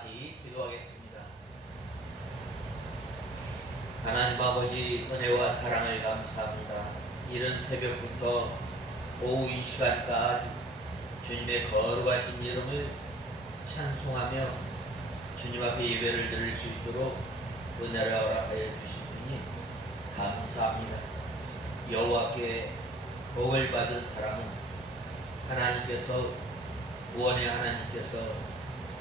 같이 기도하겠습니다. 하나님 아버지 은혜와 사랑을 감사합니다. 이른 새벽부터 오후 이 시간까지 주님의 거룩하신 이름을 찬송하며 주님 앞에 예배를 드릴 수 있도록 은혜를 허락하여 주신 분이 감사합니다. 여호와께 복을 받은 사람은 하나님께서 구원의 하나님께서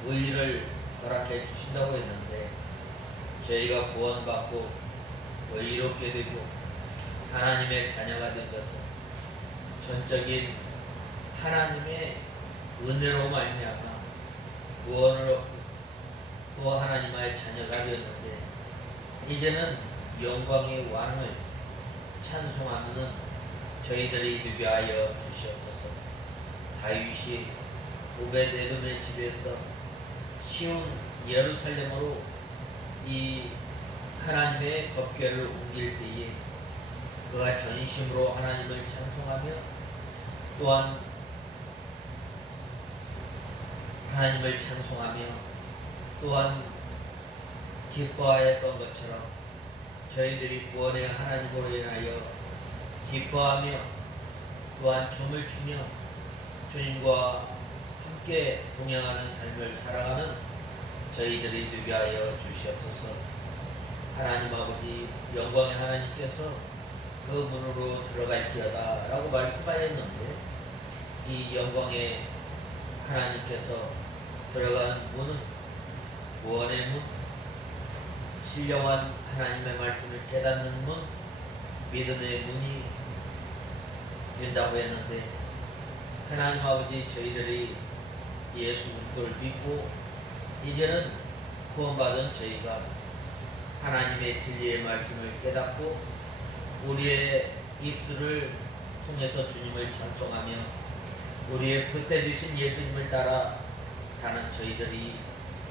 의를 허락해 주신다고 했는데, 저희가 구원받고 의롭게 되고 하나님의 자녀가 된 것은 전적인 하나님의 은혜로 말미암아 구원을 얻고 또 하나님의 자녀가 되었는데, 이제는 영광의 왕을 찬송하는 저희들이 되게 하여 주시옵소서. 다윗이 오벳에돔의 집에서 시온 예루살렘으로 이 하나님의 법궤를 옮길 때에 그가 전심으로 하나님을 찬송하며 또한 하나님을 찬송하며 또한 기뻐하였던 것처럼 저희들이 구원의 하나님으로 인하여 기뻐하며 또한 춤을 추며 주님과 함께 동행하는 삶을 살아가는 저희들이 되게 하여 주시옵소서. 하나님 아버지, 영광의 하나님께서 그 문으로 들어갈지어다 라고 말씀하였는데, 이 영광의 하나님께서 들어가는 문은 구원의 문, 신령한 하나님의 말씀을 깨닫는 문, 믿음의 문이 된다고 했는데, 하나님 아버지, 저희들이 예수 그리스도를 믿고 이제는 구원받은 저희가 하나님의 진리의 말씀을 깨닫고 우리의 입술을 통해서 주님을 찬송하며 우리의 그때 되신 예수님을 따라 사는 저희들이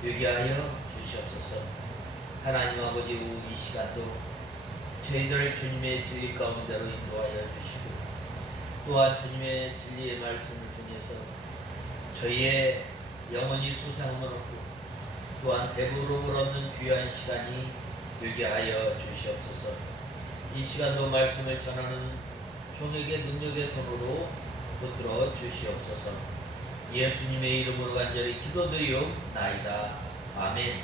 되게 하여 주시옵소서. 하나님 아버지, 이 시간도 저희들을 주님의 진리 가운데로 인도하여 주시고 또한 주님의 진리의 말씀을 통해서 저희의 영혼이 수상함을 얻고 또한 배부름을 얻는 귀한 시간이 되게 하여 주시옵소서. 이 시간도 말씀을 전하는 종에게 능력의 손으로 붙들어 주시옵소서. 예수님의 이름으로 간절히 기도드리옵나이다. 아멘.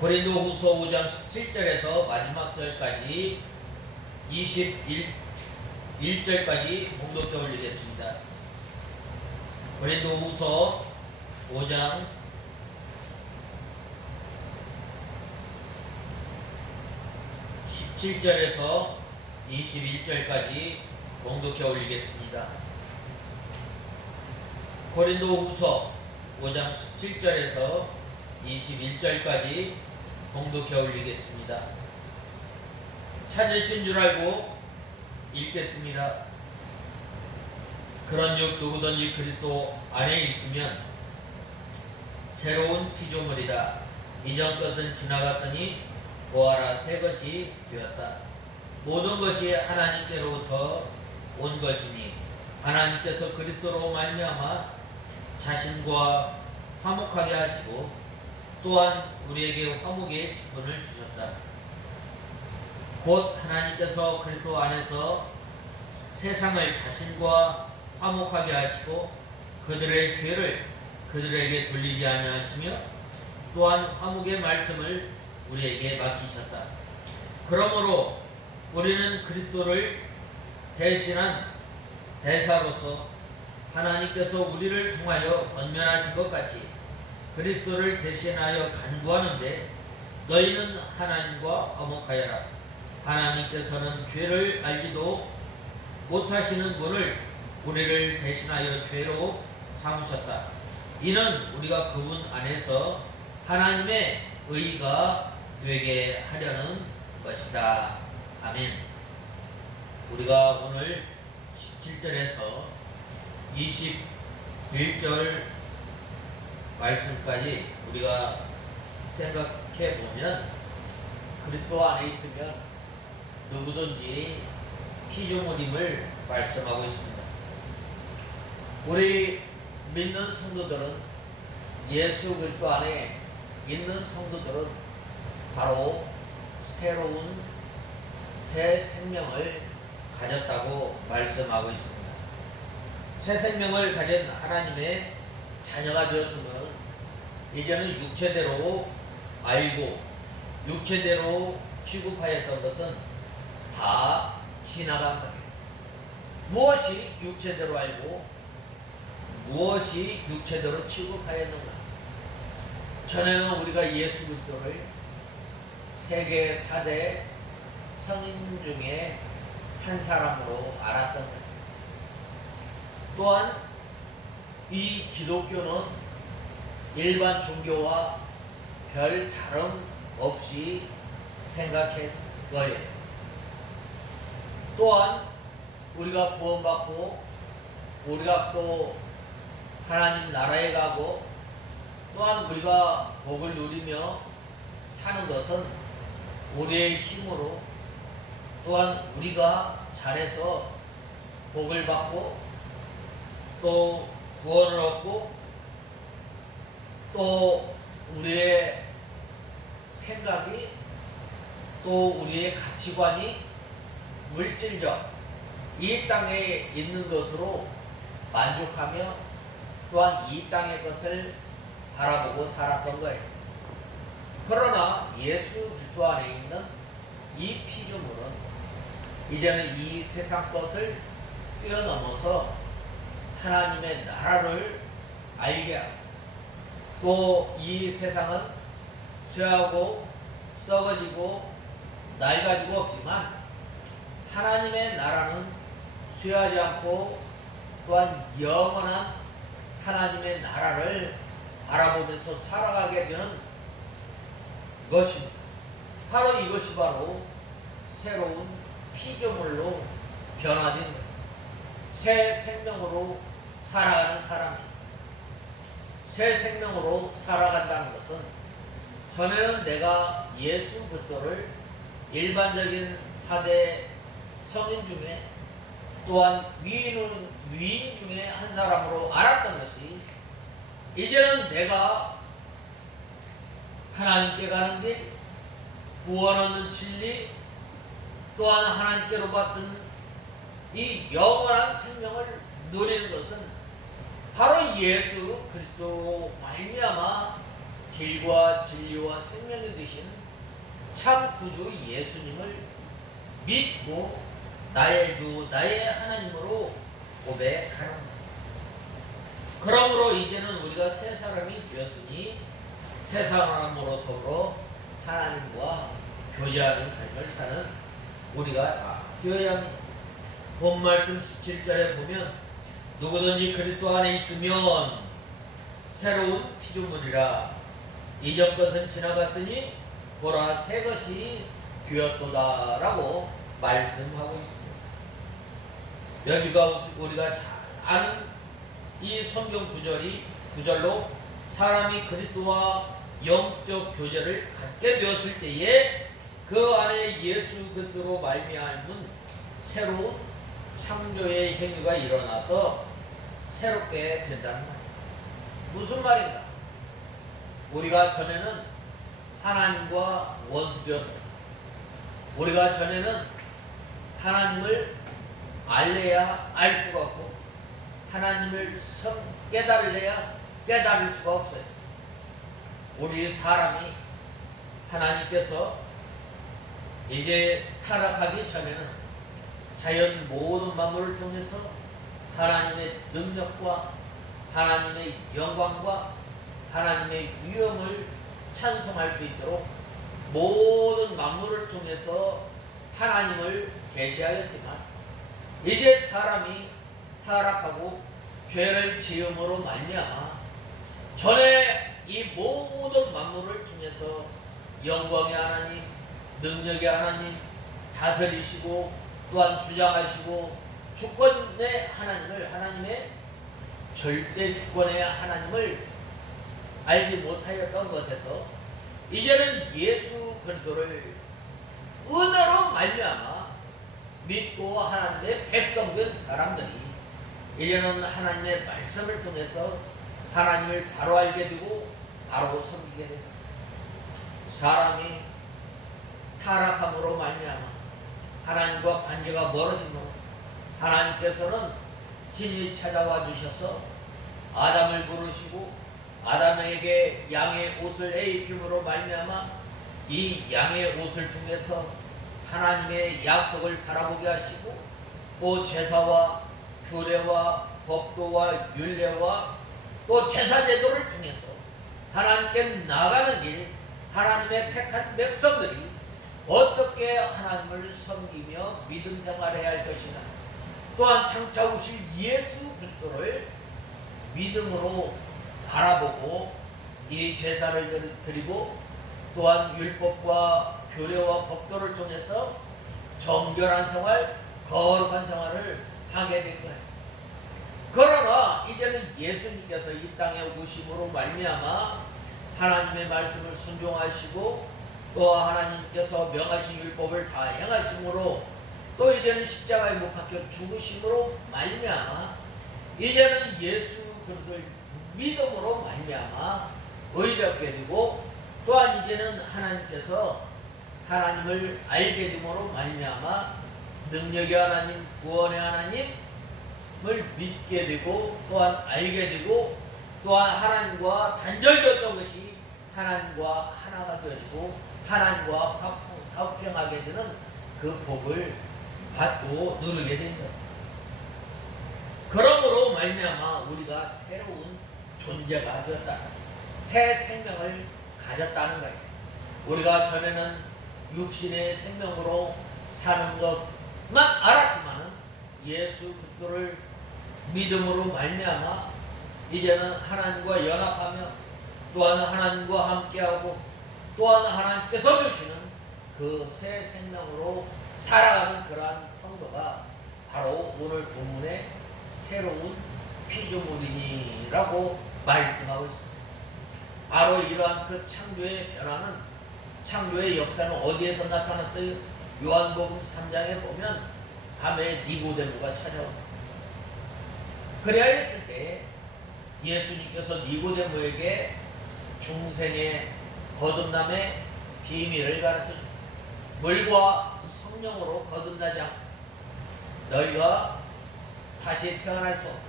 고린도후서 5장 17절에서 마지막 절까지 21절까지 봉독해 올리겠습니다. 고린도후서 5장 17절에서 21절까지 봉독해 올리겠습니다. 고린도후서 5장 17절에서 21절까지 봉독해 올리겠습니다. 찾으신 줄 알고 읽겠습니다. 그런즉 누구든지 그리스도 안에 있으면 새로운 피조물이다. 이전 것은 지나갔으니 보아라, 새 것이 되었다. 모든 것이 하나님께로부터 온 것이니 하나님께서 그리스도로 말미암아 자신과 화목하게 하시고 또한 우리에게 화목의 직분을 주셨다. 곧 하나님께서 그리스도 안에서 세상을 자신과 화목하게 하시고 그들의 죄를 그들에게 돌리지 아니하시며 또한 화목의 말씀을 우리에게 맡기셨다. 그러므로 우리는 그리스도를 대신한 대사로서 하나님께서 우리를 통하여 권면하신 것 같이 그리스도를 대신하여 간구하는데, 너희는 하나님과 화목하여라. 하나님께서는 죄를 알지도 못하시는 분을 우리를 대신하여 죄로 삼으셨다. 이는 우리가 그분 안에서 하나님의 의가 되게 하려는 것이다. 아멘. 우리가 오늘 17절에서 21절 말씀까지 우리가 생각해 보면, 그리스도 안에 있으면 누구든지 피조물임을 말씀하고 있습니다. 우리 믿는 성도들은 예수 그리스도 안에 있는 성도들은 바로 새로운 새 생명을 가졌다고 말씀하고 있습니다. 새 생명을 가진 하나님의 자녀가 되었으면 이제는 육체대로 알고 육체대로 취급하였던 것은 다 지나간 거예요. 무엇이 육체대로 알고 무엇이 육체대로 취급하였는가? 전에는 우리가 예수 그리스도를 세계 4대 성인 중에 한 사람으로 알았던 거예요. 또한 이 기독교는 일반 종교와 별 다름 없이 생각할 거예요. 또한 우리가 구원받고 우리가 또 하나님 나라에 가고 또한 우리가 복을 누리며 사는 것은 우리의 힘으로 또한 우리가 잘해서 복을 받고 또 구원을 얻고 또 우리의 생각이 또 우리의 가치관이 물질적 이 땅에 있는 것으로 만족하며 또한 이 땅의 것을 바라보고 살았던 거예요. 그러나 예수 그리스도 안에 있는 이 피조물은 이제는 이 세상 것을 뛰어넘어서 하나님의 나라를 알게 하고 또 이 세상은 쇠하고 썩어지고 낡아지고 없지만 하나님의 나라는 쇠하지 않고 또한 영원한 하나님의 나라를 바라보면서 살아가게 되는 것입니다. 바로 이것이 바로 새로운 피조물로 변화된 것, 새 생명으로 살아가는 사람이 새 생명으로 살아간다는 것은 전에는 내가 예수 그리스도를 일반적인 4대 성인 중에 또한 위인 중에 한 사람으로 알았던 것이 이제는 내가 하나님께 가는 길, 구원 얻는 진리, 또한 하나님께로 받은 이 영원한 생명을 누리는 것은 바로 예수 그리스도로 말미암아 길과 진리와 생명이 되신 참 구주 예수님을 믿고 나의 주 나의 하나님으로 고백하는 것. 그러므로 이제는 우리가 새 사람이 되었으니 새 사람으로 더불어 하나님과 교제하는 삶을 사는 우리가 다 되어야 합니다. 본 말씀 17절에 보면 누구든지 그리스도 안에 있으면 새로운 피조물이라 이전 것은 지나갔으니 보라 새 것이 되었도다 라고 말씀하고 있습니다. 여기가 우리가 잘 아는 이 성경 구절로 사람이 그리스도와 영적 교제를 갖게 되었을 때에 그 안에 예수 그리스도로 말미암은 새로운 창조의 행위가 일어나서 새롭게 된다는 말이에요. 무슨 말인가? 우리가 전에는 하나님과 원수되었습니다. 우리가 전에는 하나님을 알래야 알 수가 없고 하나님을 깨달을래야 깨달을 수가 없어요. 우리 사람이 하나님께서 이제 타락하기 전에는 자연 모든 만물을 통해서 하나님의 능력과 하나님의 영광과 하나님의 위엄을 찬송할 수 있도록 모든 만물을 통해서 하나님을 계시하였지만 이제 사람이 타락하고 죄를 지음으로 말미암아 전에 이 모든 만물을 통해서 영광의 하나님, 능력의 하나님, 다스리시고 또한 주장하시고 주권의 하나님을 하나님의 절대 주권의 하나님을 알지 못하였던 것에서 이제는 예수 그리스도를 은혜로 말미암아 믿고 하나님의 백성된 사람들이 이제는 하나님의 말씀을 통해서 하나님을 바로 알게 되고 바로 섬기게 되고, 사람이 타락함으로 말미암아 하나님과 관계가 멀어지므로 하나님께서는 진히 찾아와 주셔서 아담을 부르시고 아담에게 양의 옷을 입힘으로 말미암아 이 양의 옷을 통해서 하나님의 약속을 바라보게 하시고, 또 제사와 규례와 법도와 율례와 또 제사제도를 통해서 하나님께 나가는 길, 하나님의 택한 백성들이 어떻게 하나님을 섬기며 믿음 생활해야 할 것인가, 또한 장차 오실 예수 그리스도를 믿음으로 바라보고 이 제사를 드리고, 또한 율법과 규례와 법도를 통해서 정결한 생활, 거룩한 생활을 하게 된 거예요. 그러나 이제는 예수님께서 이 땅에 오심으로 말미암아 하나님의 말씀을 순종하시고 또 하나님께서 명하신 율법을 다 행하심으로, 또 이제는 십자가에 못 박혀 죽으심으로 말미암아 이제는 예수 그리스도를 믿음으로 말미암아 의롭게 되고, 또한 이제는 하나님께서 하나님을 알게 됨으로 말미암아 능력의 하나님, 구원의 하나님을 믿게 되고, 또한 알게 되고, 또한 하나님과 단절되었던 것이 하나님과 하나가 되어지고 하나님과 화평하게 되는 그 복을 받고 누리게 된다. 그러므로 말미암아 우리가 새로운 존재가 되었다, 새 생명을 가졌다는 거예요. 우리가 전에는 육신의 생명으로 사는 것만 알았지만은 예수 그리스도를 믿음으로 말미암아 이제는 하나님과 연합하며 또한 하나님과 함께하고 또한 하나님께서 주시는 그 새 생명으로 살아가는 그러한 성도가 바로 오늘 본문의 새로운 피조물이니라고 말씀하고 있습니다. 바로 이러한 그 창조의 변화는, 창조의 역사는 어디에서 나타났어요? 요한복음 3장에 보면 밤에 니고데모가 찾아옵니다. 그래야 했을 때 예수님께서 니고데모에게 중생의 거듭남의 비밀을 가르쳐 줍니다. 물과 성령으로 거듭나지 않고 너희가 다시 태어날 수 없다,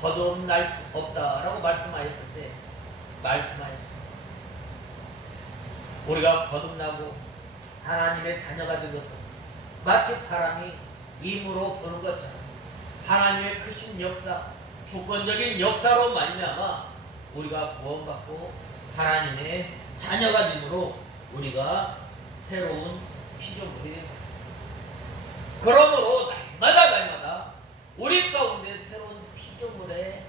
거듭날 수 없다라고 말씀하셨을 때 말씀하였습니다. 우리가 거듭나고 하나님의 자녀가 된 것은 마치 바람이 임으로 부는 것처럼 하나님의 크신 역사, 주권적인 역사로 말미암아 우리가 구원받고 하나님의 자녀가 되므로 우리가 새로운 피조물이 된다. 그러므로 날마다 우리 가운데 새로운 피조물의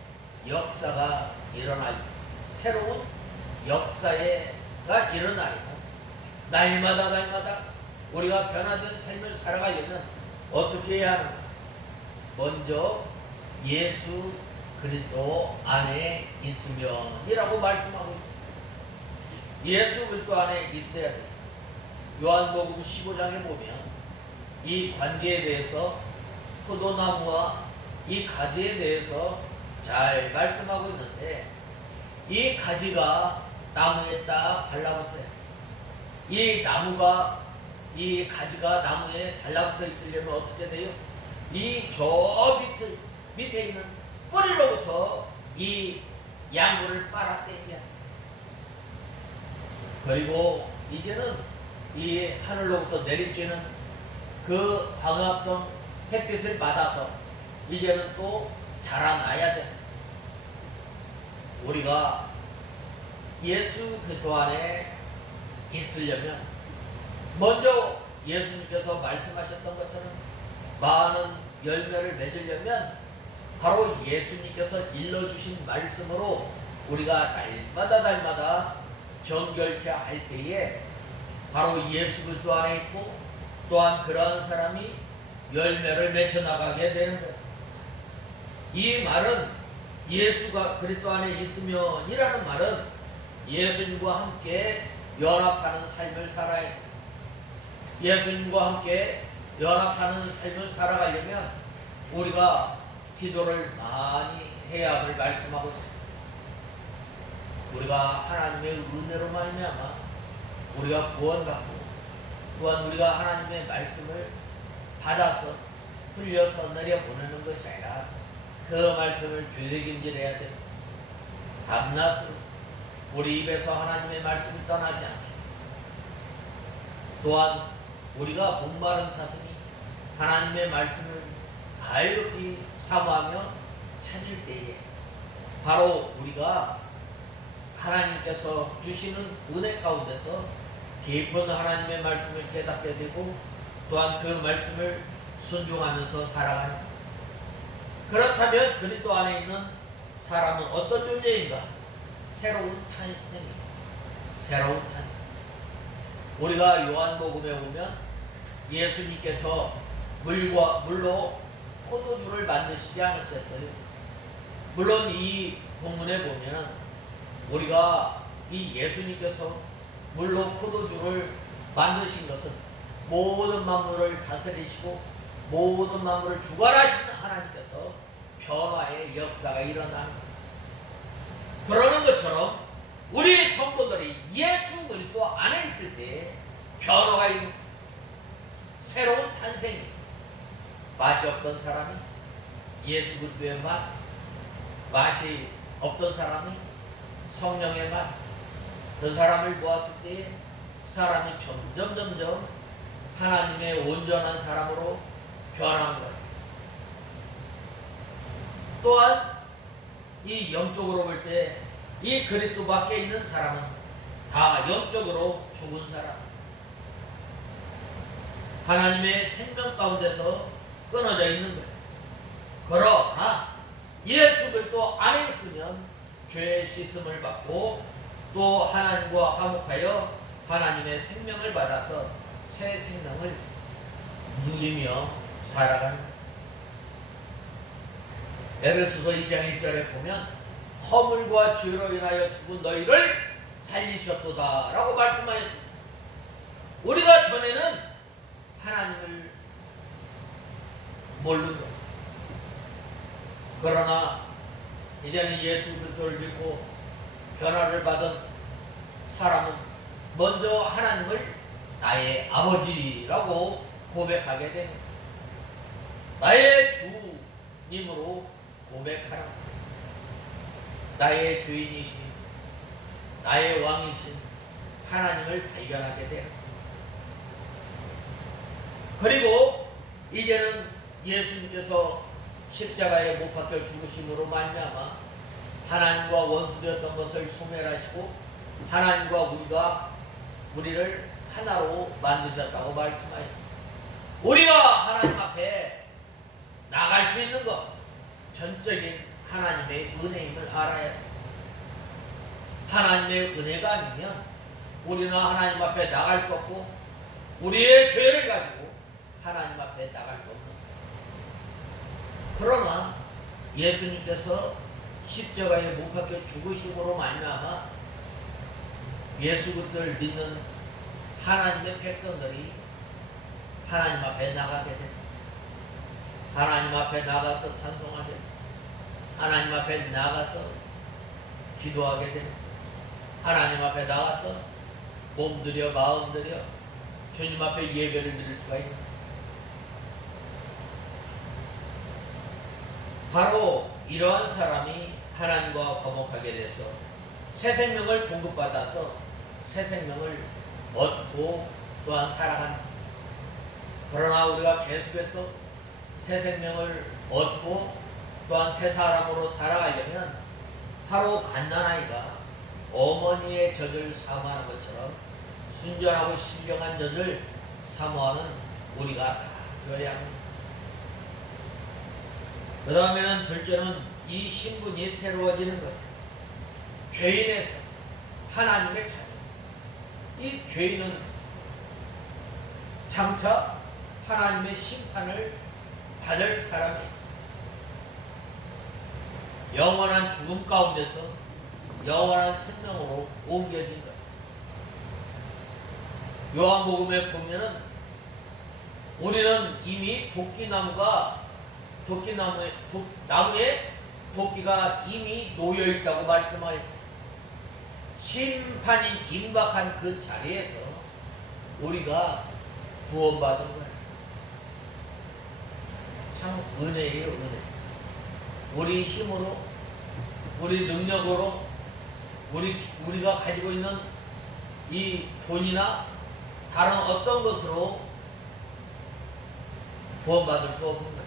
역사가 일어날, 새로운 역사가 일어나리고, 날마다 우리가 변화된 삶을 살아가려면 어떻게 해야 하는가? 먼저 예수 그리스도 안에 있으면이라고 말씀하고 있습니다. 예수 그리스도 안에 있어야 돼요. 요한복음 15장에 보면 이 관계에 대해서, 포도나무와 이 가지에 대해서 잘 말씀하고 있는데, 이 가지가 나무에 딱 달라붙어요. 이 가지가 나무에 달라붙어 있으려면 어떻게 돼요? 이 저 밑에 있는 뿌리로부터 이 양분을 빨아당겨야, 그리고 이제는 이 하늘로부터 내리쬐는 그 광합성 햇빛을 받아서 이제는 또 자라나야 돼. 우리가 예수 그리스도 안에 있으려면 먼저 예수님께서 말씀하셨던 것처럼 많은 열매를 맺으려면 바로 예수님께서 일러주신 말씀으로 우리가 날마다 정결케 할 때에 바로 예수 그리스도 안에 있고, 또한 그러한 사람이 열매를 맺혀 나가게 되는 거예요. 이 말은 예수가 그리스도 안에 있으면이라는 말은 예수님과 함께 연합하는 삶을 살아야 돼요. 예수님과 함께 연합하는 삶을 살아가려면 우리가 기도를 많이 해야 함을 말씀하고 있습니다. 우리가 하나님의 은혜로 말미암아 우리가 구원받고 또한 우리가 하나님의 말씀을 받아서 흘려 떠내려 보내는 것이 아니라 그 말씀을 되새김질해야 됩니다. 밤낮으로 우리 입에서 하나님의 말씀이 떠나지 않게, 또한 우리가 목마른 사슴이 하나님의 말씀을 갈급히 사모하며 찾을 때에 바로 우리가 하나님께서 주시는 은혜 가운데서 깊은 하나님의 말씀을 깨닫게 되고 또한 그 말씀을 순종하면서 살아가는, 그렇다면 그리스도 안에 있는 사람은 어떤 존재인가? 새로운 탄생입니다. 새로운 탄생. 우리가 요한복음에 보면 예수님께서 물로 포도주를 만드시지 않으셨어요. 물론 이 본문에 보면 우리가 이 예수님께서 물로 포도주를 만드신 것은 모든 만물을 다스리시고 모든 만물을 주관하시는 하나님께서 변화의 역사가 일어나는, 그러는 것처럼 우리 성도들이 예수 그리스도 안에 있을 때 변화가 있는 새로운 탄생이, 맛이 없던 사람이 예수 그리스도의 맛이 없던 사람이 성령의 맛, 그 사람을 모았을 때 사람이 점점 하나님의 온전한 사람으로 변한 거예요. 또한 이 영적으로 볼 때 이 그리스도 밖에 있는 사람은 다 영적으로 죽은 사람, 하나님의 생명 가운데서 끊어져 있는 거예요. 그러나 예수 그리스도 안에 있으면 죄의 씻음을 받고 또 하나님과 화목하여 하나님의 생명을 받아서 새 생명을 누리며 살아가는 거예요. 에베소서 2장 1절에 보면 허물과 죄로 인하여 죽은 너희를 살리셨도다 라고 말씀하였습니다. 우리가 전에는 하나님을 모르는 거예요. 그러나 이제는 예수 그리스도를 믿고 변화를 받은 사람은 먼저 하나님을 나의 아버지라고 고백하게 되는 거예요. 나의 주님으로 고백하라. 나의 주인이신, 나의 왕이신 하나님을 발견하게 되는 거예요. 그리고 이제는 예수님께서 십자가에 못 박혀 죽으심으로 말미암아 하나님과 원수되었던 것을 소멸하시고 하나님과 우리를 하나로 만드셨다고 말씀하셨습니다. 우리가 하나님 앞에 나갈 수 있는 것, 전적인 하나님의 은혜임을 알아야 돼요. 하나님의 은혜가 아니면 우리는 하나님 앞에 나갈 수 없고 우리의 죄를 가지고 하나님 앞에 나갈 수 없는 거예요. 그러나 예수님께서 십자가에 못 박혀 죽으심으로 말미암아 예수 그리스도를 믿는 하나님의 백성들이 하나님 앞에 나가게 됩니다. 하나님 앞에 나가서 찬송하게 됩니다. 하나님 앞에 나가서 기도하게 됩니다. 하나님 앞에 나가서 몸들여 마음들여 주님 앞에 예배를 드릴 수가 있는, 바로 이러한 사람이 하나님과 화목하게 돼서 새 생명을 공급받아서 새 생명을 얻고 또한 살아가는, 그러나 우리가 계속해서 새 생명을 얻고 또한 새 사람으로 살아가려면 바로 갓난아이가 어머니의 젖을 사모하는 것처럼 순전하고 신령한 젖을 사모하는 우리가 다 되어야 합니다. 그 다음에는 둘째는 이 신분이 새로워지는 것. 죄인에서 하나님의 자녀. 이 죄인은 장차 하나님의 심판을 받을 사람이에요. 영원한 죽음 가운데서 영원한 생명으로 옮겨진 것. 요한복음에 보면은 우리는 이미 나무에 도끼가 이미 놓여 있다고 말씀하셨어요. 심판이 임박한 그 자리에서 우리가 구원받은 거예요. 참 은혜예요, 은혜. 우리 힘으로, 우리 능력으로, 우리가 가지고 있는 이 돈이나 다른 어떤 것으로 구원받을 수 없는 거예요.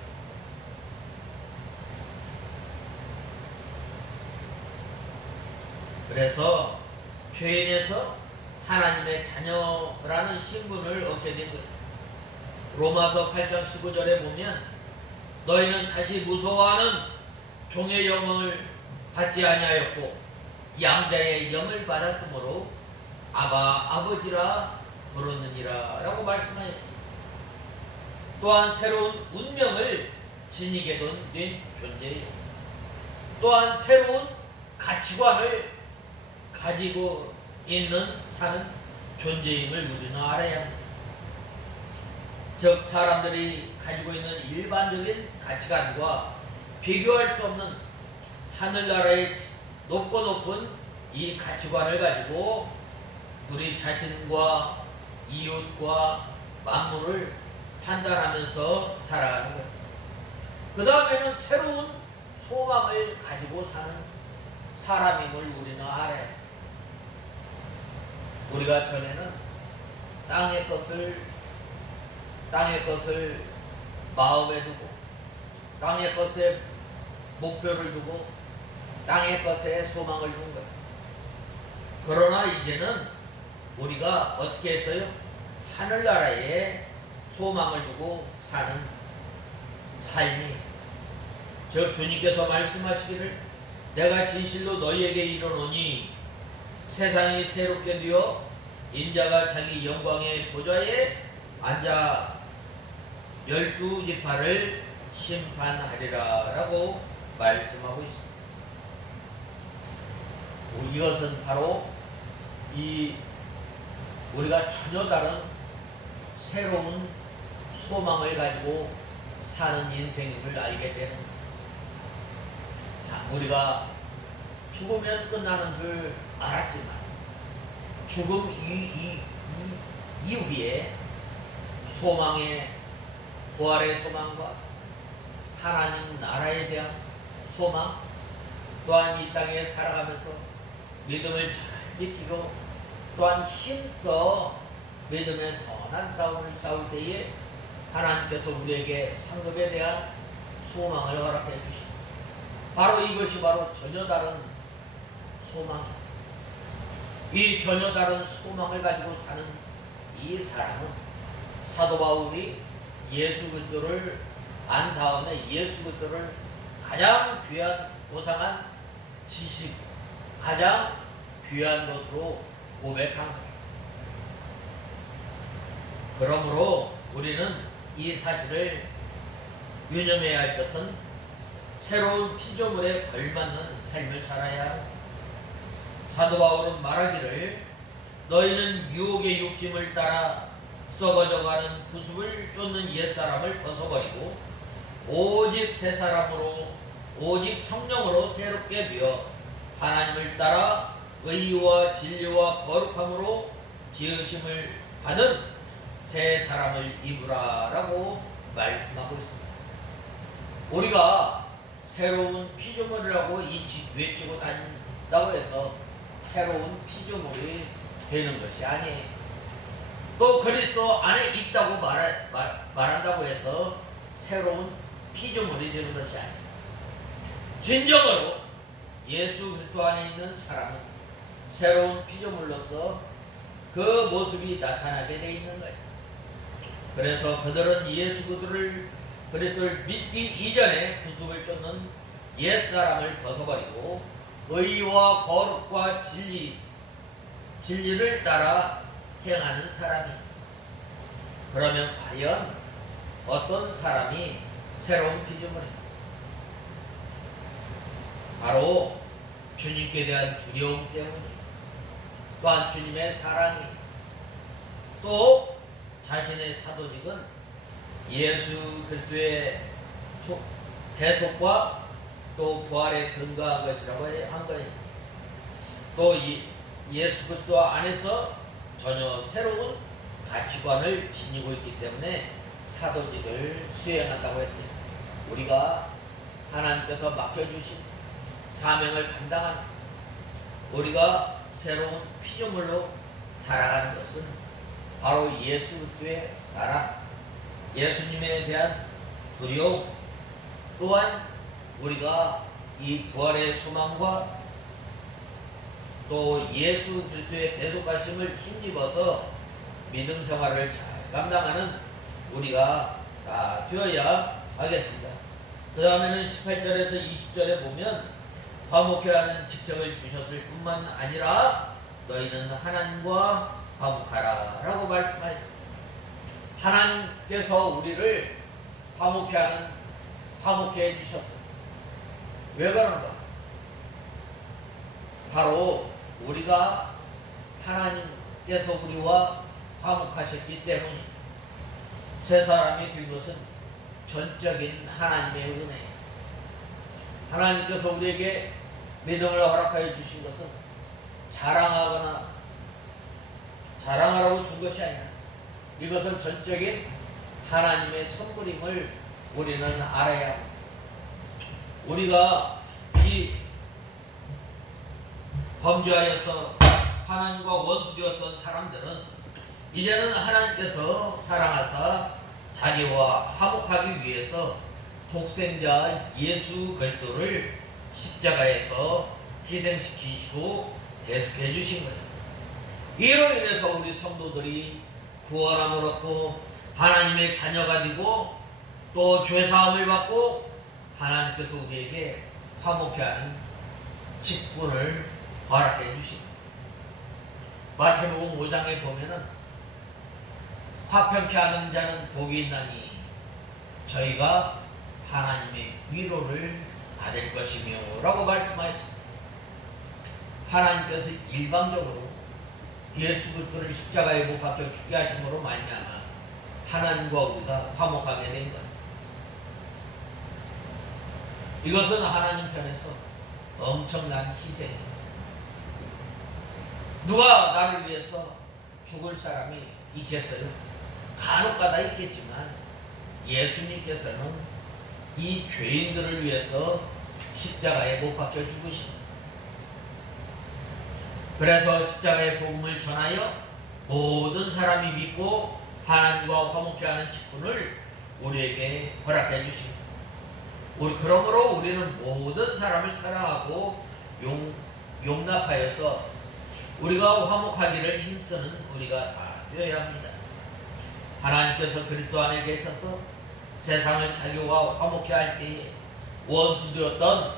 그래서 죄인에서 하나님의 자녀라는 신분을 얻게 된 거예요. 로마서 8장 15절에 보면 너희는 다시 무서워하는 종의 영을 받지 아니하였고 양자의 영을 받았으므로 아바 아버지라 부르느니라 라고 말씀하셨습니다. 또한 새로운 운명을 지니게 된 존재예요. 또한 새로운 가치관을 가지고 있는 사는 존재임을 우리는 알아야 합니다. 즉 사람들이 가지고 있는 일반적인 가치관과 비교할 수 없는 하늘나라의 높고 높은 이 가치관을 가지고 우리 자신과 이웃과 만물을 판단하면서 살아가는 거예요. 그 다음에는 새로운 소망을 가지고 사는 사람임을 우리는 알아야 해요. 우리가 전에는 땅의 것을 마음에 두고 땅의 것에 목표를 두고 땅의 것에 소망을 둔 거예요. 그러나 이제는 우리가 어떻게 했어요? 하늘나라에 소망을 두고 사는 삶이, 즉 주님께서 말씀하시기를 내가 진실로 너희에게 이르노니 세상이 새롭게 되어 인자가 자기 영광의 보좌에 앉아 12지파를 심판하리라 라고 말씀하고 있습니다. 이것은 바로 우리가 전혀 다른 새로운 소망을 가지고 사는 인생임을 알게 되는 거예요. 우리가 죽으면 끝나는 줄 알았지만 죽음 이후에 소망의 부활의 소망과 하나님 나라에 대한 소망, 또한 이 땅에 살아가면서 믿음을 잘 지키고 또한 힘써 믿음의 선한 싸움을 싸울 때에 하나님께서 우리에게 상급에 대한 소망을 허락해 주시고, 바로 이것이 바로 전혀 다른 소망입니다. 이 전혀 다른 소망을 가지고 사는 이 사람은 사도 바울이 예수 그리스도를 안 다음에 예수 그리스도를 가장 귀한 고상한 지식, 가장 귀한 것으로 고백한 거예요. 그러므로 우리는 이 사실을 유념해야 할 것은 새로운 피조물에 걸맞는 삶을 살아야 합니다. 사도 바울은 말하기를 너희는 유혹의 욕심을 따라 썩어져가는 구습을 쫓는 옛사람을 벗어버리고 오직 새 사람으로 오직 성령으로 새롭게 되어 하나님을 따라 의와 진리와 거룩함으로 지으심을 받은 새 사람을 입으라 라고 말씀하고 있습니다. 우리가 새로운 피조물이라고 외치고 다닌다고 해서 새로운 피조물이 되는 것이 아니에요. 또 그리스도 안에 있다고 말한다고 해서 새로운 피조물이 되는 것이 아니에요. 진정으로 예수 그리스도 안에 있는 사람은 새로운 피조물로서 그 모습이 나타나게 되어 있는 거예요. 그래서 그들은 예수 그리스도를 믿기 이전에 구습을 쫓는 옛사람을 벗어버리고 의와 거룩과 진리를 따라 행하는 사람이, 그러면 과연 어떤 사람이 새로운 피조물입니까? 바로 주님께 대한 두려움 때문에, 또한 주님의 사랑이, 또 자신의 사도직은 예수 그리스도의 대속과 또 부활에 근거한 것이라고 한 거예요. 또 예수 그리스도 안에서 전혀 새로운 가치관을 지니고 있기 때문에 사도직을 수행한다고 했어요. 우리가 하나님께서 맡겨주신 사명을 감당하는, 우리가 새로운 피조물로 살아가는 것은 바로 예수 그리스도의 사랑, 예수님에 대한 두려움, 또한 우리가 이 부활의 소망과 또 예수 그리스도의 대속하심을 힘입어서 믿음 생활을 잘 감당하는 우리가 다 되어야 하겠습니다. 그 다음에는 18절에서 20절에 보면 화목해야 하는 직책을 주셨을 뿐만 아니라 너희는 하나님과 화목하라 라고 말씀하셨습니다. 하나님께서 우리를 화목해 해주셨어요. 왜 그런가? 바로 우리가 하나님께서 우리와 화목하셨기 때문에 새 사람이 된 것은 전적인 하나님의 은혜예요. 하나님께서 우리에게 믿음을 허락하여 주신 것은 자랑하라고 준 것이 아니라 이것은 전적인 하나님의 선물임을 우리는 알아야 합니다. 우리가 이 범죄하여서 하나님과 원수되었던 사람들은 이제는 하나님께서 사랑하사 자기와 화목하기 위해서 독생자 예수 그리스도를 십자가에서 희생시키시고 대속해 주신 거예요. 이로 인해서 우리 성도들이 구원함을 얻고 하나님의 자녀가 되고 또 죄사함을 받고 하나님께서 우리에게 화목해하는 직분을 허락해 주십니다. 마태복음 5장에 보면은 화평케 하는 자는 복이 있나니 저희가 하나님의 위로를 받을 것이며 라고 말씀하셨습니다. 하나님께서 일방적으로 예수 그리스도를 십자가에 못 박혀 죽게 하심으로 말미암아 하나님과 우리가 화목하게 된 거예요. 이것은 하나님 편에서 엄청난 희생이에요. 누가 나를 위해서 죽을 사람이 있겠어요? 간혹가다 있겠지만 예수님께서는 이 죄인들을 위해서 십자가에 못 박혀 죽으십니다. 그래서 십자가의 복음을 전하여 모든 사람이 믿고 하나님과 화목케 하는 직분을 우리에게 허락해 주십니다. 그러므로 우리는 모든 사람을 사랑하고 용납하여서 우리가 화목하기를 힘쓰는 우리가 다 되어야 합니다. 하나님께서 그리스도 안에 계셔서 세상을 자기와 화목케 할 때에 원수되었던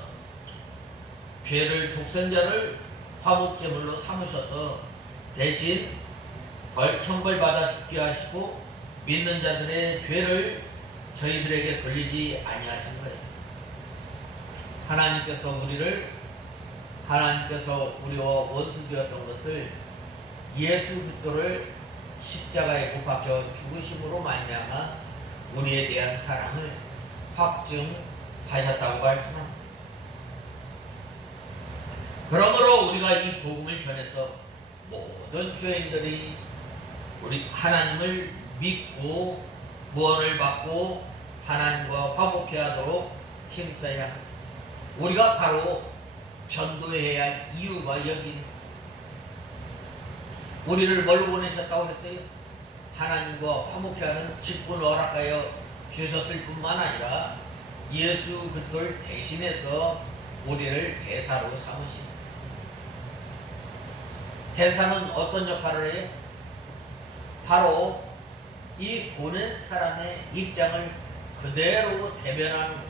죄를 독생자를 화목제물로 삼으셔서 대신 형벌받아 죽게 하시고 믿는 자들의 죄를 저희들에게 돌리지 아니하신 거예요. 하나님께서 우리와 원수되었던 것을 예수 그리스도를 십자가에 못 박혀 죽으심으로 말미암아 우리에 대한 사랑을 확증하셨다고 말씀합니다. 그러므로 우리가 이 복음을 전해서 모든 죄인들이 우리 하나님을 믿고 구원을 받고 하나님과 화목해 하도록 힘써야 합니다. 우리가 바로 전도해야 할 이유가 여기 우리를 뭘로 보내셨다고 그랬어요? 하나님과 화목해하는 직분을 허락하여 주셨을 뿐만 아니라 예수 그리스도를 대신해서 우리를 대사로 삼으십니다. 대사는 어떤 역할을 해요? 바로 이 보낸 사람의 입장을 그대로 대변하는 것,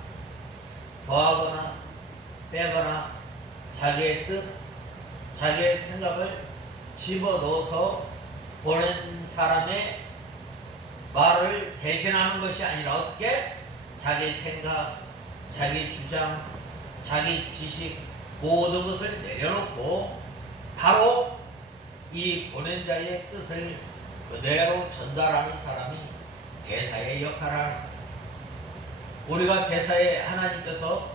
더하거나 빼거나 자기의 뜻, 자기의 생각을 집어넣어서 보낸 사람의 말을 대신하는 것이 아니라 어떻게? 자기 생각, 자기 주장, 자기 지식 모든 것을 내려놓고 바로 이 보낸 자의 뜻을 그대로 전달하는 사람이 대사의 역할을 합니다. 우리가 대사에 하나님께서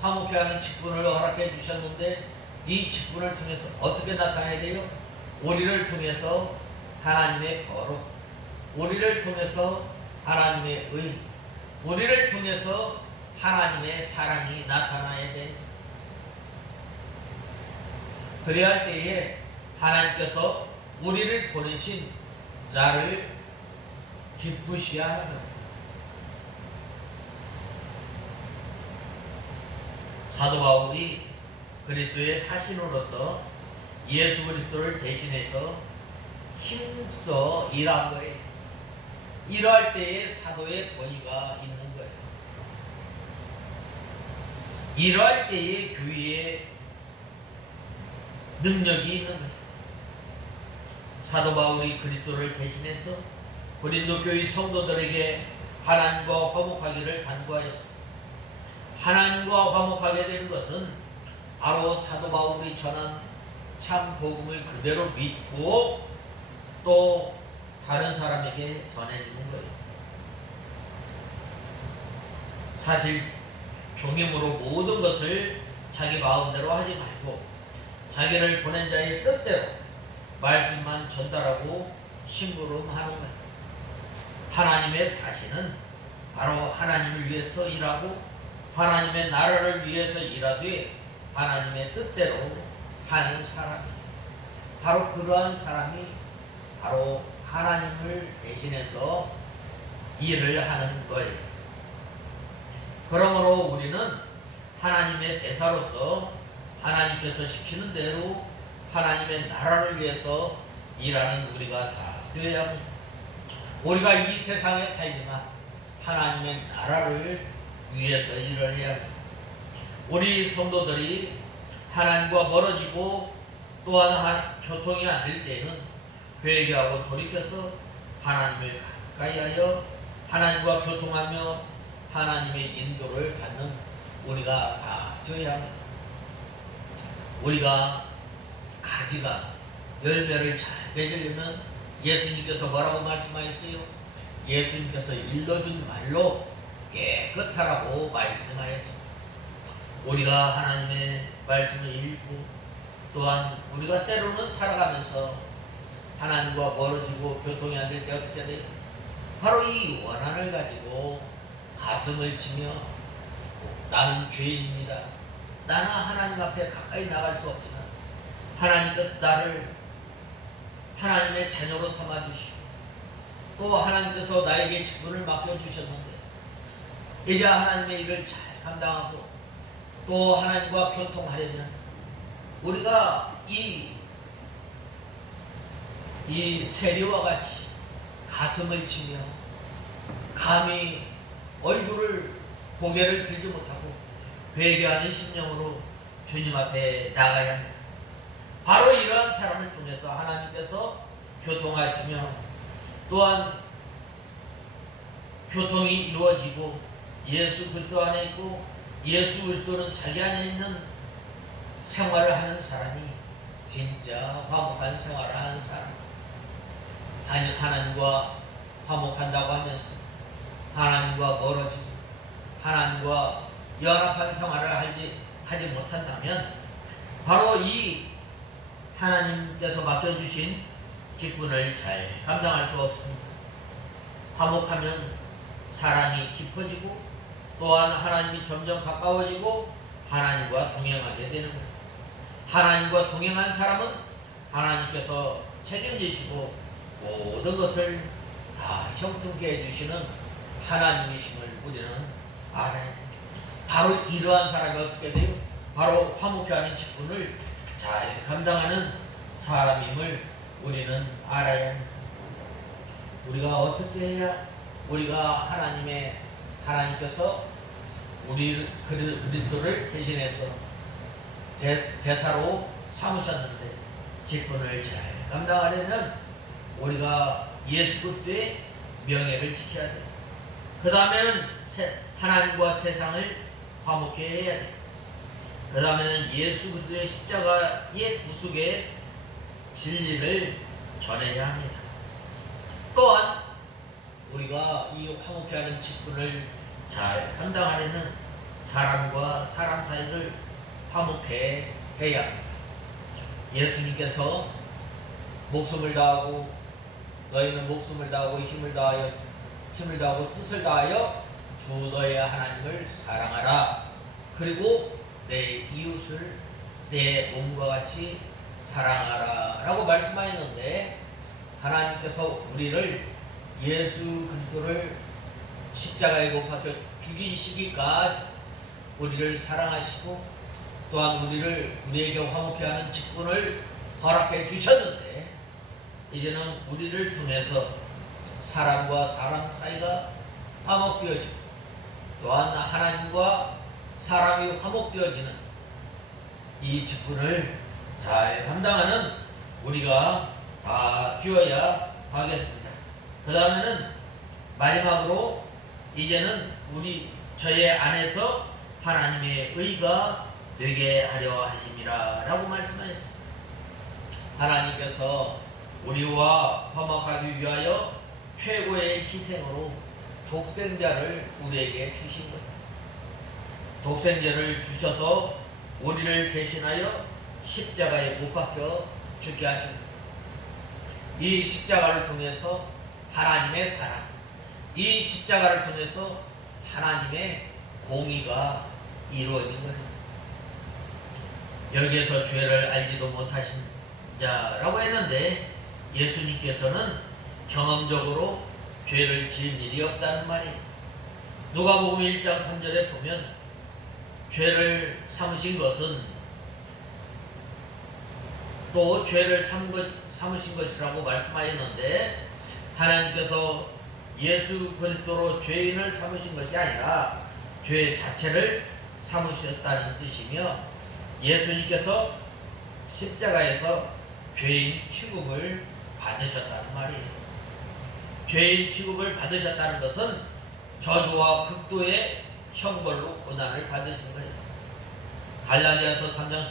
화목해 하는 직분을 허락해 주셨는데 이 직분을 통해서 어떻게 나타나야 돼요? 우리를 통해서 하나님의 거룩, 우리를 통해서 하나님의 의, 우리를 통해서 하나님의 사랑이 나타나야 돼. 그래야 할 때에 하나님께서 우리를 보내신 자를 기쁘시게 하는 것. 사도 바울이 그리스도의 사신으로서 예수 그리스도를 대신해서 힘써 일한 거예요. 이러할 때에 사도의 권위가 있는 거예요. 이러할 때에 교회에 능력이 있는 거예요. 사도 바울이 그리스도를 대신해서 고린도 교회 성도들에게 하나님과 화목하기를 간구하였습니다. 하나님과 화목하게 되는 것은 바로 사도 바울이 전한 참 복음을 그대로 믿고 또 다른 사람에게 전해주는 거예요. 사실 종임으로 모든 것을 자기 마음대로 하지 말고 자기를 보낸 자의 뜻대로 말씀만 전달하고 심부름하는 거예요. 하나님의 사신은 바로 하나님을 위해서 일하고 하나님의 나라를 위해서 일하되 하나님의 뜻대로 하는 사람이에요. 바로 그러한 사람이 바로 하나님을 대신해서 일을 하는 거예요. 그러므로 우리는 하나님의 대사로서 하나님께서 시키는 대로 하나님의 나라를 위해서 일하는 우리가 다 되어야 합니다. 우리가 이 세상에 살지만 하나님의 나라를 위해서 일을 해야 합니다. 우리 성도들이 하나님과 멀어지고 또한 교통이 안 될 때에는 회개하고 돌이켜서 하나님을 가까이 하여 하나님과 교통하며 하나님의 인도를 받는 우리가 다 되어야 합니다. 우리가 가지가 열매를 잘 맺으려면 예수님께서 뭐라고 말씀하셨어요? 예수님께서 일러준 말로 깨끗하라고 말씀하였습니다. 우리가 하나님의 말씀을 읽고 또한 우리가 때로는 살아가면서 하나님과 멀어지고 교통이 안 될 때 어떻게 돼요? 바로 이 원한을 가지고 가슴을 치며 나는 죄인입니다. 나는 하나님 앞에 가까이 나갈 수 없지만 하나님께서 나를 하나님의 자녀로 삼아주시고 또 하나님께서 나에게 직분을 맡겨주셨는데 이제 하나님의 일을 잘 감당하고 또 하나님과 교통하려면 우리가 이 세리와 같이 가슴을 치며 감히 얼굴을 고개를 들지 못하고 회개하는 심령으로 주님 앞에 나가야 합니다. 바로 이러한 사람을 통해서 하나님께서 교통하시며 또한 교통이 이루어지고 예수 그리스도 안에 있고 예수 그리스도는 자기 안에 있는 생활을 하는 사람이 진짜 화목한 생활을 하는 사람. 하나님과 화목한다고 하면서 하나님과 멀어지고 하나님과 연합한 생활을 하지 못한다면 바로 이 하나님께서 맡겨주신 직분을 잘 감당할 수 없습니다. 화목하면 사랑이 깊어지고 또한 하나님이 점점 가까워지고 하나님과 동행하게 되는 거예요. 하나님과 동행한 사람은 하나님께서 책임지시고 모든 것을 다 형통케 해주시는 하나님이심을 우리는 알아야 됩니다. 바로 이러한 사람이 어떻게 돼요? 바로 화목해 하는 직분을 잘 감당하는 사람임을 우리는 알아야 합니다. 우리가 어떻게 해야 우리가 하나님께서 우리 그리스도를 대신해서 대사로 삼으셨는데 직분을 잘 감당하려면 우리가 예수 그리스도의 명예를 지켜야 돼요. 그 다음에는 하나님과 세상을 화목해 해야 돼요. 그 다음에는 예수 그리스도의 십자가의 구속의 진리를 전해야 합니다. 또한 우리가 이 화목해 하는 직분을 잘 감당하려면 사람과 사람 사이를 화목해 해야 합니다. 예수님께서 목숨을 다하고 너희는 목숨을 다하고 힘을 다하고 뜻을 다하여 주 너의 하나님을 사랑하라. 그리고 내 이웃을 내 몸과 같이 사랑하라 라고 말씀하였는데, 하나님께서 우리를 예수 그리스도를 십자가에 못 박혀 죽이시기까지 우리를 사랑하시고 또한 우리에게 화목케 하는 직분을 허락해 주셨는데, 이제는 우리를 통해서 사람과 사람 사이가 화목되어지고 또한 하나님과 사람이 화목되어지는 이 직분을 잘 감당하는 우리가 다 되어야 하겠습니다. 그 다음에는 마지막으로 이제는 저의 안에서 하나님의 의가 되게 하려 하심이라 라고 말씀하셨습니다. 하나님께서 우리와 화목하기 위하여 최고의 희생으로 독생자를 우리에게 주신 거예요. 독생자를 주셔서 우리를 대신하여 십자가에 못 박혀 죽게 하신 거예요. 이 십자가를 통해서 하나님의 사랑, 이 십자가를 통해서 하나님의 공의가 이루어진 거예요. 여기에서 죄를 알지도 못하신 자라고 했는데, 예수님께서는 경험적으로 죄를 지은 일이 없다는 말이에요. 누가복음 1장 3절에 보면 죄를 삼으신 것은 또 죄를 삼으신 것이라고 말씀하였는데, 하나님께서 예수 그리스도로 죄인을 삼으신 것이 아니라 죄 자체를 삼으셨다는 뜻이며, 예수님께서 십자가에서 죄인 취급을 받으셨다는 말이에요. 죄인 취급을 받으셨다는 것은 저주와 극도의 형벌로 고난을 받으신 거예요. 갈라디아서 3장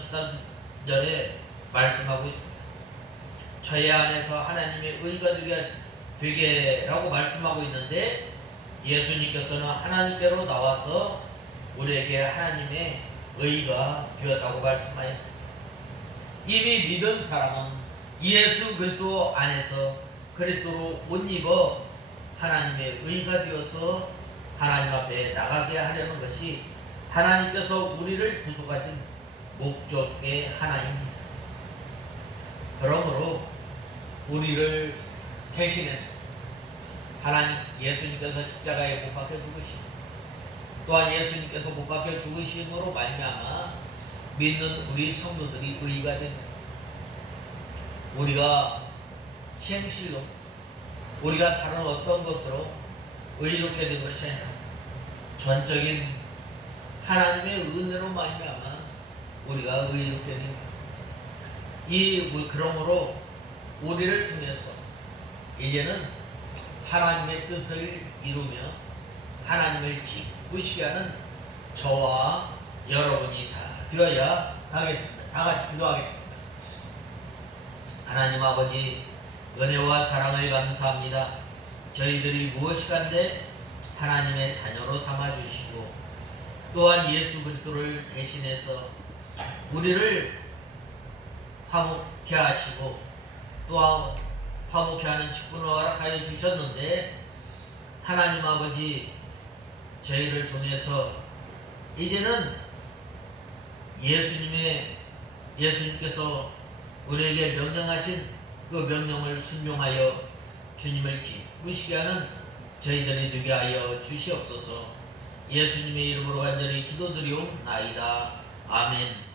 13절에 말씀하고 있습니다. 저희 안에서 하나님의 의가 되게 라고 말씀하고 있는데, 예수님께서는 하나님께로 나와서 우리에게 하나님의 의가 되었다고 말씀하였습니다. 이미 믿은 사람은 예수 그리스도 안에서 그리스도로 옷 입어 하나님의 의가 되어서 하나님 앞에 나가게 하려는 것이 하나님께서 우리를 구속하신 목적의 하나입니다. 그러므로 우리를 대신해서 예수님께서 십자가에 못 박혀 죽으시고 또한 예수님께서 못 박혀 죽으심으로 말미암아 믿는 우리 성도들이 의가 됩니다. 우리가 행실로, 우리가 다른 어떤 것으로 의롭게 된 것이 아니라 전적인 하나님의 은혜로 말미암아 우리가 의롭게 됩니다. 그러므로 우리를 통해서 이제는 하나님의 뜻을 이루며 하나님을 기쁘시게 하는 저와 여러분이 다 되어야 하겠습니다. 다 같이 기도하겠습니다. 하나님 아버지, 은혜와 사랑을 감사합니다. 저희들이 무엇이간데 하나님의 자녀로 삼아주시고 또한 예수 그리스도를 대신해서 우리를 화목케 하시고 또한 화목케 하는 직분을 허락하여 주셨는데, 하나님 아버지, 저희를 통해서 이제는 예수님께서 우리에게 명령하신 그 명령을 순종하여 주님을 기쁘시게 하는 저희들이 되게 하여 주시옵소서. 예수님의 이름으로 간절히 기도드리옵나이다. 아멘.